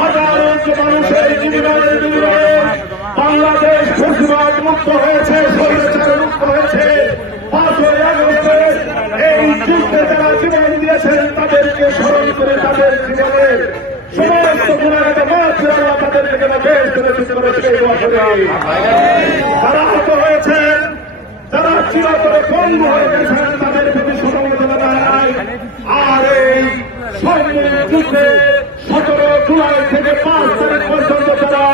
হাজারো মানুষের জীবনের বিনিময়ে বাংলাদেশ ফেসিবাদ মুক্ত হয়েছে, স্বৈরাচার মুক্ত হয়েছে। 5ই আগস্টে এই যুদ্ধে যারা জীবন দিয়েছেন তাদেরকে স্মরণ করে তাদের জীবনের সমস্ত গুণাগত মাছ আল্লাহ তাদের থেকে বেশ করেছে। যারা আহত হয়েছেন, যারা চিরতরে পঙ্গু হয়ে গেছেন তাদের প্রতি সমবেদনা জানাই। আর এই সরকারি যুদ্ধে 17 জুলাই থেকে 5 তারিখ পর্যন্ত যারা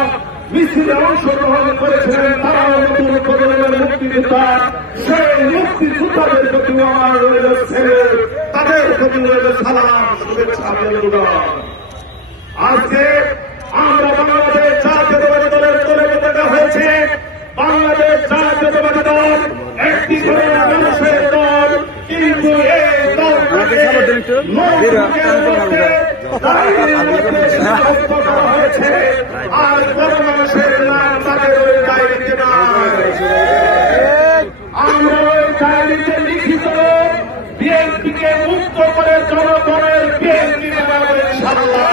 মিছিলে অংশগ্রহণ করেছিলেন তারাও নতুন প্রজন্মের মুক্তিযোদ্ধা। সেই মুক্তিযোদ্ধাদের প্রতি আমার রইল ছেলে, তাদের প্রতি রইল সালাম, শুভেচ্ছা। আজকে আমরা বাংলাদেশ জাতীয়তাবাদী দলের দলে দেখা হয়েছে। বাংলাদেশ জাতীয়তাবাদী দল একটি করে মানুষের দল, কিন্তু এই দল হয়েছে আর বড় মানুষের নাম তাদের ওই ডায়েরিতে নয়। আমরা ওই ডায়েরিতে লিখিত বিএনপিকে মুক্ত করে জনগণের বিএনপি বানাবো ইনশাআল্লাহ।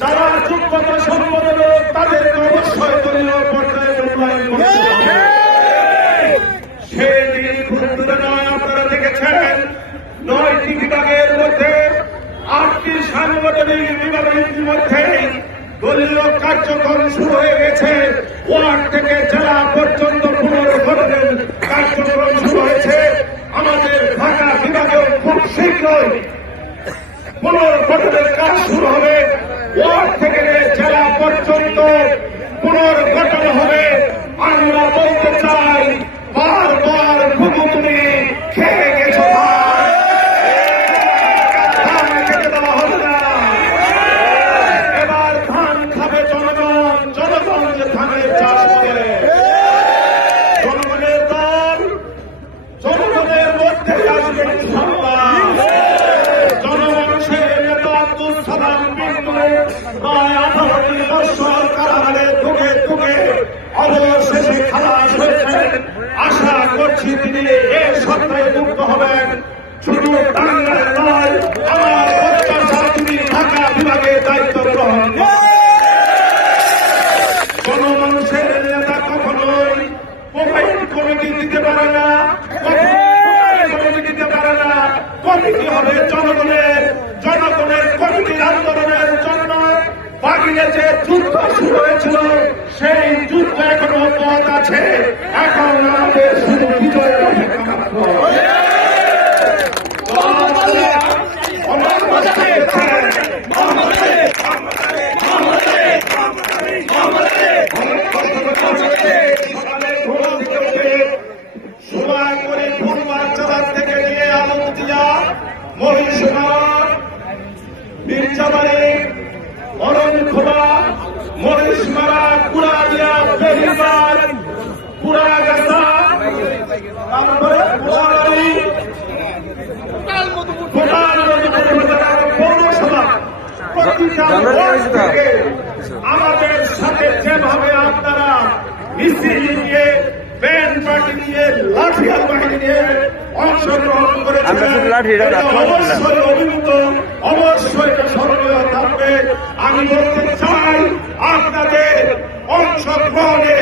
যারা যোগ্যতা সম্পন্ন লোক তাদেরকে অবশ্যই দলীয় পর্যায়ে মূল্যায়ন করতে হবে। সেই দিন খুব দূরে নয়, আপনারা দেখেছেন 9টি বিভাগের মধ্যে 8টি সাংগঠনিক বিভাগের মধ্যে দলীয় কার্যক্রম শুরু হয়ে গেছে। ওয়ার্ড থেকে জেলা পর্যন্ত পুনর্গঠনের কার্যক্রম শুরু হয়েছে। আমাদের ঢাকা বিভাগেও খুব শীঘ্রই পুনর্গঠনের কাজ শুরু হবে। ওয়ার্ড থেকে জেলা পর্যন্ত পুনর্গঠন হবে। আমরা বলতে চাই, বারবার ঘুঘু তুমি খেয়ে গেছো, ধান খেতে দেওয়া হবে না। এবার ধান খাবে জনগণ। জনগণ যে ধানের চাষ করে, জনগণের দল জনগণের মধ্যে আসবে ইনশাআল্লাহ। জনমানুষের নেতা আব্দুল সালাম বিন্দু প্রায় 18টি বছর কারাগারে ঢুকে ঢুকে অবশেষে খালাস হয়েছেন। আশা করছি তিনি এই সপ্তাহে মুক্ত হবেন। শুধু টাঙ্গাইল নয়, আমার প্রত্যাশা তিনি ঢাকা বিভাগে দায়িত্ব গ্রহণ করবেন। জনমানুষের নেতা কখনোই মোবাইল কমিটি দিতে পারে না, কমিটি দিতে পারে না। কমিটি হবে জনগণের, জনগণের কমিটির আন্দোলনের জন্য। বাগিয়ে যে যুদ্ধ শুরু হয়েছিল সেই যুদ্ধ এখনো পথ আছে। এখন আমাদের শুধু বিজয়ের অপেক্ষা মাত্র। সময় করে পূর্বাঞ্চল থেকে নিয়ে আলমদিয়া, মহিষমার, মির্জাবাড়ি, অরণখোলা, মহিষমারা, পুরাদিয়া, বেহিবার, পুরাগাছা, তারপরে পুরাবাড়ি, পৌরসভা, প্রতিটা ওয়ার্ড থেকে আমাদের সাথে যেভাবে আপনারা মিছিল নিয়ে, ব্যান্ড পার্টি নিয়ে, লাঠিয়াল বাহিনী নিয়ে অংশগ্রহণ করেছিলেন, অবশ্যই অভিভূত, অবশ্যই স্মরণীয় থাকবে। আমি বলতে চাই, আপনাদের অংশগ্রহণে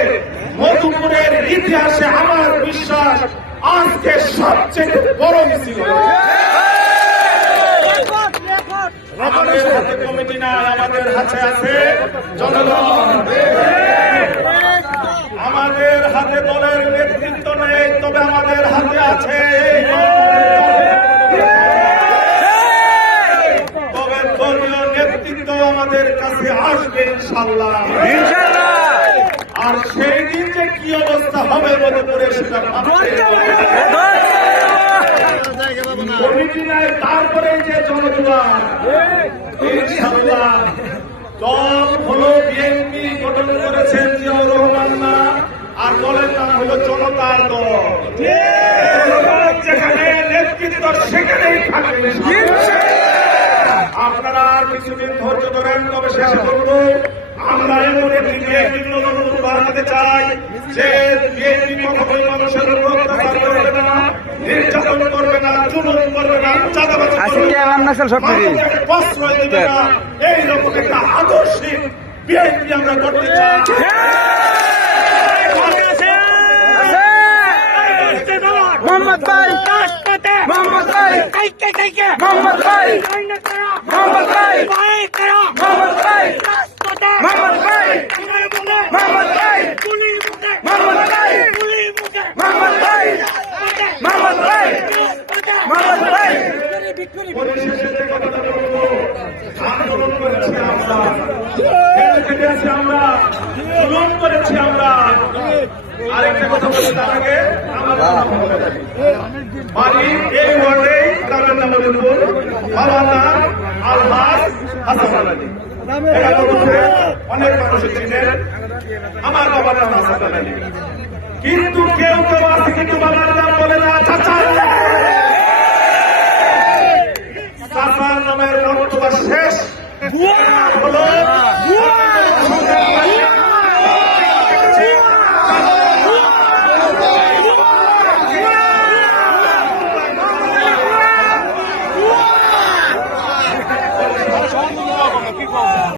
মধুপুরের ইতিহাসে আমার বিশ্বাস আজকে সবচেয়ে বড় মিছিল। আমাদের হাতে কমিটি না, আমাদের হাতে আছে জনগণ। আমাদের হাতে দলের নেতৃত্ব নেই, তবে আমাদের হাতে আছে তবে দলীয় নেতৃত্ব আমাদের কাছে আসবে ইনশাআল্লাহ। আর সেই দিন যে কি অবস্থা হবে মনে করে সেটা কমিটি নাই, তারপরে যে জনজোয়ার ইনশাআল্লাহ। দল হলো বিএনপি, গঠন করেছেন জিয়াউর রহমান না, আর দলের নাম হলো জনতার দল। যেখানে নেতৃত্ব সেখানেই থাকবে। আপনারা আর কিছুদিন ধৈর্য ধরেন, তবে শেষ করবো। আমরা এমন একটি বিএনপি বানাতে চাই যে বিএনপি কখনোই মানুষের উপর অত্যাচার করবে না, নির্যাতন করবে না, জুলুম করবে না, চাঁদাবাজি করবে না, প্রশ্রয় দেবে না। এইরকম আদর্শিক বিএনপি আমরা করতে চাই। মোহাম্মদ ভাই, মোহাম্মদ ভাই, মোহাম্মদ ভাই, মোহাম্মদ ভাই, মোহাম্মদ ভাই, মোহাম্মদ ভাই, মোহাম্মদ ভাই, মোহাম্মদ ভাই, মোহাম্মদ ভাই, মোহাম্মদ ভাই, মোহাম্মদ ভাই। পরিশেষে যে কথাটা বলবো, আন্দোলন করেছি আমরা, জেল খেটেছি আমরা, জুলুম করেছি আমরা। আরেকটা কথা বলি তার আগে বাড়ি এই ওয়ার্ডেই, তার নাম বলুন মাওলানা আলহাজ হাসান আলী। এখানে বসে অনেক মানুষ ছিলেন, আমার বাবার নাম হাসান আলী। কিন্তু কেউ কেউ আছে কিন্তু বাবার নাম বলে না, চাচার চাচার নামের মর্তবা শেষ হলো